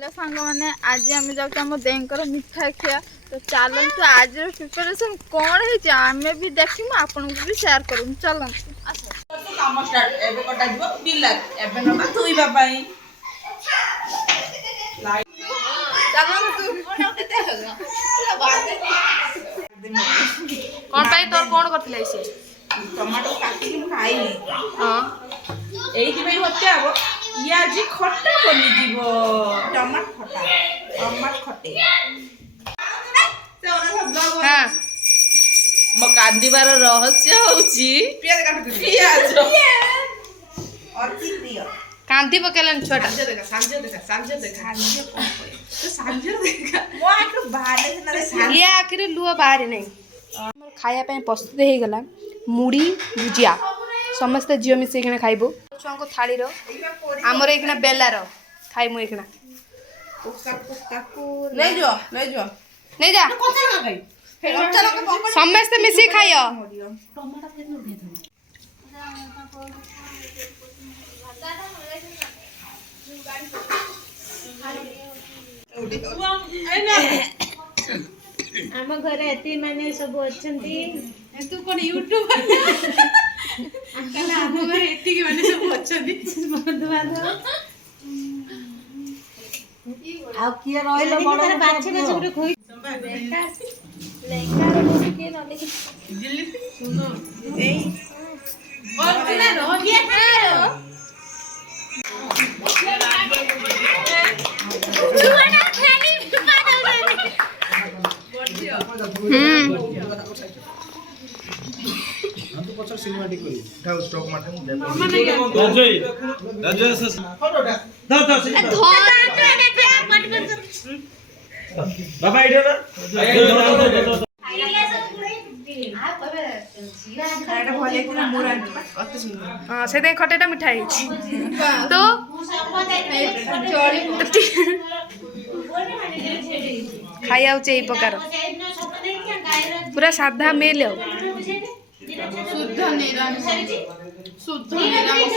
सांग मैंने आज आम जाऊँ देर मिठा खिया तो चलतु आज प्रिपरेशन कौन है आम भी देखू आपन को भी शेयर करूँ चलतु काम स्टार्ट एबे कटा दिबो बिला एबे न धुइबा पई कौन पाई तोर कौन करथिले से टमाटो काटी के खाइनी हां एही पई होते आबो ये आज खट्टा बनी जीवो टमाट खट्टे हां म कांदीबार रहस्य होउची प्याज काट दे प्याज अति प्रिय कांदी पकेलन छोटा सांजे देखा तो सांजे देखा मो आके बाहर से ना सांजे ये आखिर लुआ बाहर नहीं हमर खाया पे प्रस्तुत हे गला मुड़ी भुजिया समस्त जियो मिसे किना खाइबो छुआको थाली रो हमर एकना बेला रो खाइमु एकना ले जो नहीं जा समस्त मिसी खाइयो आम घर एति माने सब अछंती तू कोन यूट्यूबर कहला हम घर एति के माने सब अछंती बंधुबांधव आ किए रहलो बड़ बाछे बाछे गुटे खोई लेंगा के नले दिल्ली सुनो ए और किना रो ये खारो जुआना खाली हम तो पछर सिनेमैटिक करी था स्टॉक मार्केट बाबा इधर खाइटा भले को मोरा अति सुंदर हां से दे खटेटा मिठाई तो खाइया उचे प्रकार पूरा साधा मेल शुद्ध निरामिष